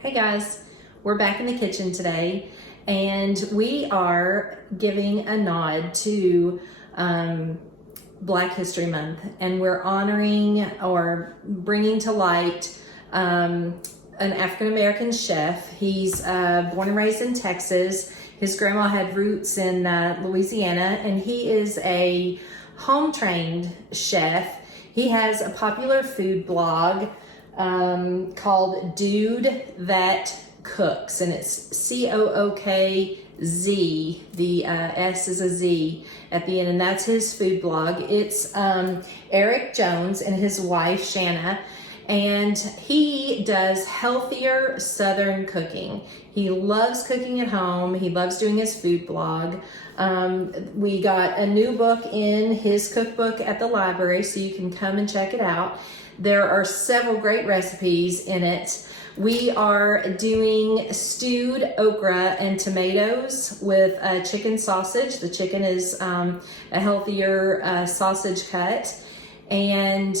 Hey guys, we're back in the kitchen today and we are giving a nod to Black History Month, and we're honoring or bringing to light an African-American chef. He's born and raised in Texas. His grandma had roots in Louisiana, and he is a home-trained chef. He has a popular food blog called Dude That Cooks, and it's C-O-O-K-Z. The S is a Z at the end, and that's his food blog. It's Eric Jones and his wife Shanna, and he does healthier Southern cooking. He loves cooking at home. He loves doing his food blog. We got a new book in his cookbook at the library, so you can come and check it out. There are several great recipes in it. We are doing stewed okra and tomatoes with chicken sausage. The chicken is a healthier sausage cut. And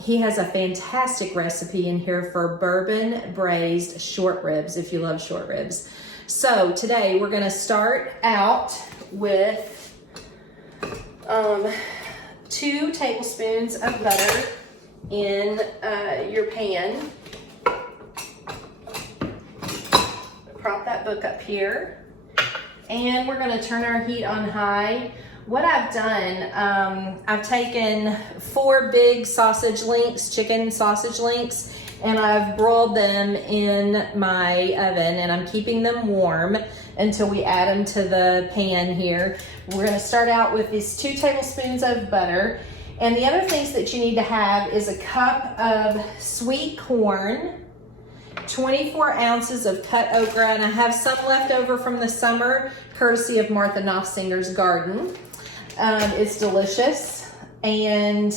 he has a fantastic recipe in here for bourbon braised short ribs, if you love short ribs. So today we're gonna start out with 2 tablespoons of butter in your pan. Prop that book up here. And we're gonna turn our heat on high. What I've done, I've taken 4 big sausage links, chicken sausage links, and I've broiled them in my oven, and I'm keeping them warm until we add them to the pan here. We're gonna start out with these 2 tablespoons of butter. And the other things that you need to have is a cup of sweet corn, 24 ounces of cut okra, and I have some left over from the summer, courtesy of Martha Knopfsinger's garden. It's delicious. And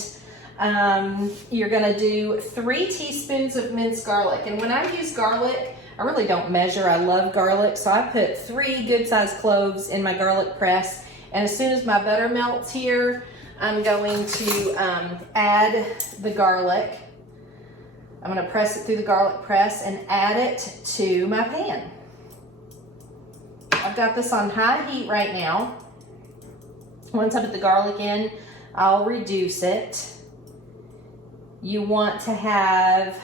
you're gonna do 3 teaspoons of minced garlic. And when I use garlic, I really don't measure. I love garlic, so I put 3 good-sized cloves in my garlic press. And as soon as my butter melts here, I'm going to add the garlic. I'm gonna press it through the garlic press and add it to my pan. I've got this on high heat right now. Once I put the garlic in, I'll reduce it. You want to have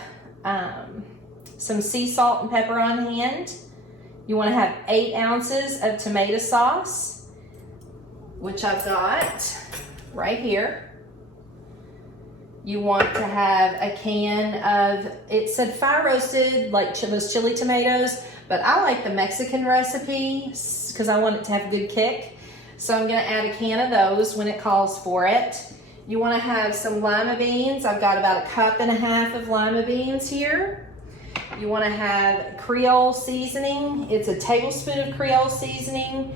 some sea salt and pepper on hand. You want to have 8 ounces of tomato sauce, which I've got right here. You want to have a can of, it said fire roasted, like those chili tomatoes, but I like the Mexican recipe because I want it to have a good kick. So I'm gonna add a can of those when it calls for it. You wanna have some lima beans. I've got about 1.5 cups of lima beans here. You wanna have Creole seasoning. It's a tablespoon of Creole seasoning,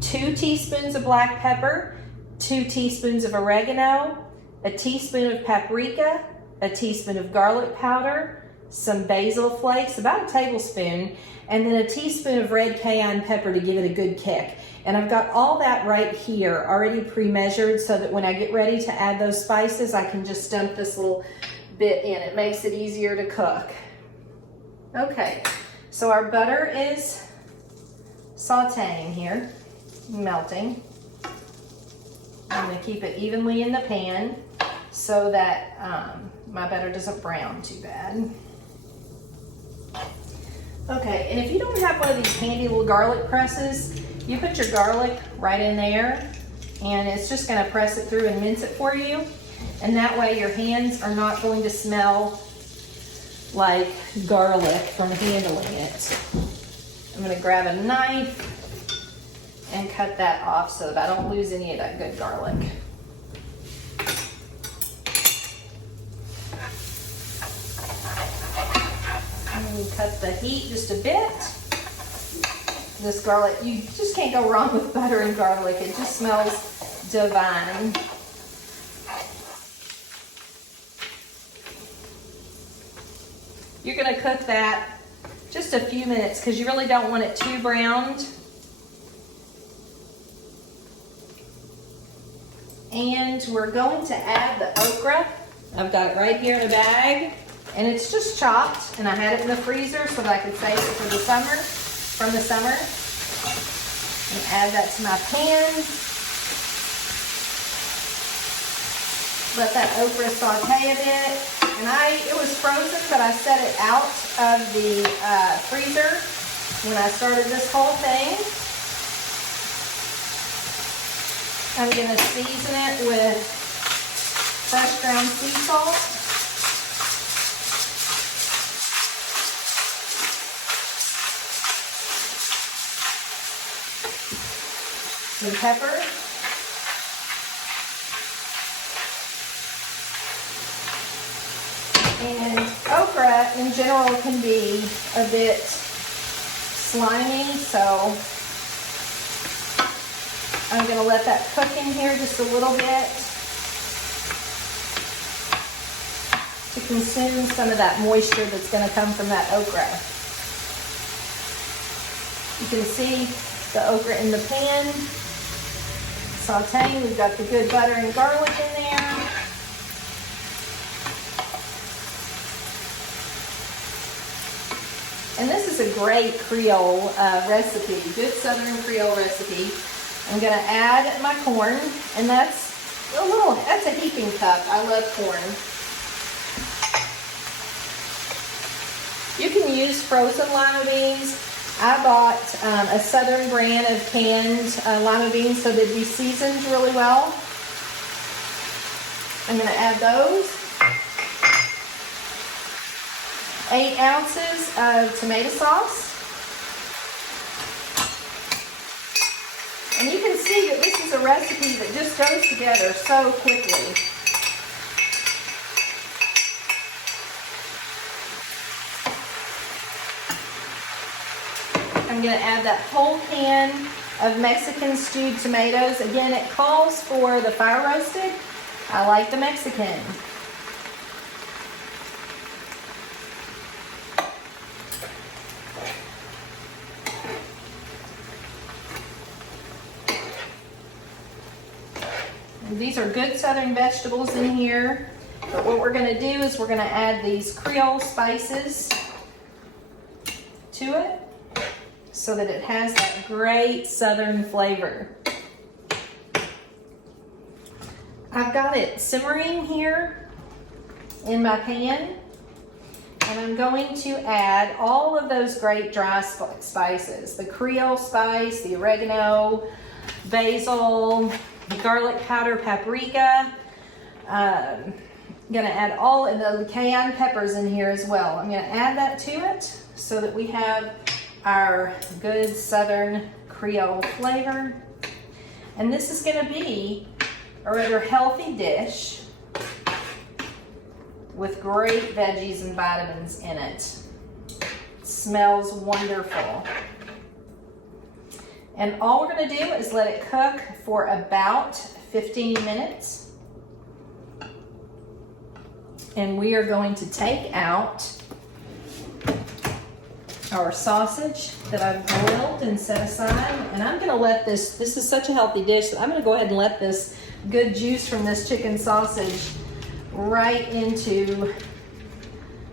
2 teaspoons of black pepper, 2 teaspoons of oregano, a teaspoon of paprika, a teaspoon of garlic powder, some basil flakes, about a tablespoon, and then a teaspoon of red cayenne pepper to give it a good kick. And I've got all that right here already pre-measured so that when I get ready to add those spices, I can just dump this little bit in. It makes it easier to cook. Okay, so our butter is sauteing here, melting. I'm gonna keep it evenly in the pan so that my butter doesn't brown too bad. Okay, and if you don't have one of these handy little garlic presses, you put your garlic right in there, and it's just gonna press it through and mince it for you. And that way your hands are not going to smell like garlic from handling it. I'm gonna grab a knife and cut that off so that I don't lose any of that good garlic. And cut the heat just a bit. This garlic, you just can't go wrong with butter and garlic. It just smells divine. You're gonna cook that just a few minutes because you really don't want it too browned. And we're going to add the okra. I've got it right here in a bag. And it's just chopped, and I had it in the freezer so that I could save it for the summer, from the summer. And add that to my pan. Let that okra saute a bit. And it was frozen, but I set it out of the freezer when I started this whole thing. I'm gonna season it with fresh ground sea salt. Some pepper. And okra in general can be a bit slimy, so I'm going to let that cook in here just a little bit to consume some of that moisture that's going to come from that okra. You can see the okra in the pan sauteing. We've got the good butter and garlic in there. And this is a great Creole recipe, good Southern Creole recipe. I'm gonna add my corn, and that's a heaping cup. I love corn. You can use frozen lima beans. I bought a Southern brand of canned lima beans so they'd be seasoned really well. I'm gonna add those. 8 ounces of tomato sauce. And you can see that this is a recipe that just goes together so quickly. I'm going to add that whole can of Mexican stewed tomatoes. Again, it calls for the fire roasted. I like the Mexican. These are good Southern vegetables in here, but what we're going to do is we're going to add these Creole spices to it so that it has that great Southern flavor. I've got it simmering here in my pan, and I'm going to add all of those great dry spices, the Creole spice, the oregano, basil, garlic powder, paprika. I'm gonna add all of the cayenne peppers in here as well. I'm gonna add that to it so that we have our good Southern Creole flavor. And this is gonna be a rather healthy dish with great veggies and vitamins in it. It smells wonderful. And all we're going to do is let it cook for about 15 minutes. And we are going to take out our sausage that I've grilled and set aside. And I'm going to let this is such a healthy dish that I'm going to go ahead and let this good juice from this chicken sausage right into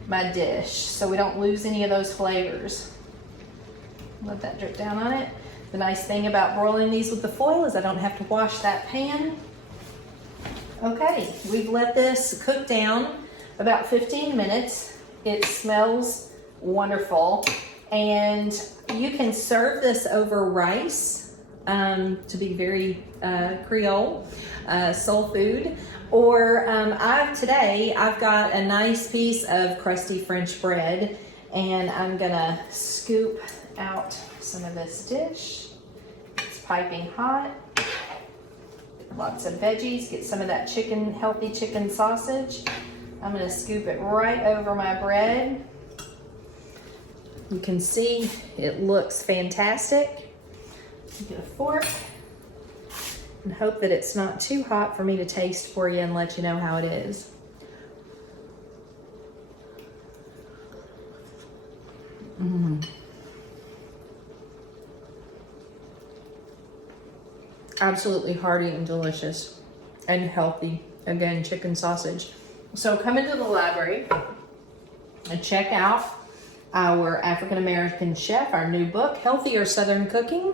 my dish so we don't lose any of those flavors. Let that drip down on it. The nice thing about broiling these with the foil is I don't have to wash that pan. Okay, we've let this cook down about 15 minutes. It smells wonderful, and you can serve this over rice to be very Creole, soul food. Or today I've got a nice piece of crusty French bread, and I'm gonna scoop out some of this dish. It's piping hot. Lots of veggies. Get some of that chicken, healthy chicken sausage. I'm going to scoop it right over my bread. You can see it looks fantastic. Get a fork and hope that it's not too hot for me to taste for you and let you know how it is. Absolutely hearty and delicious and healthy. Again, chicken sausage. So come into the library And check out our African-American chef, our new book, Healthier Southern Cooking.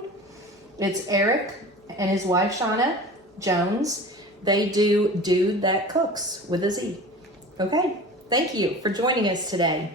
It's Eric and his wife, Shauna Jones. They do Dude That Cooks with a Z. Okay, thank you for joining us today.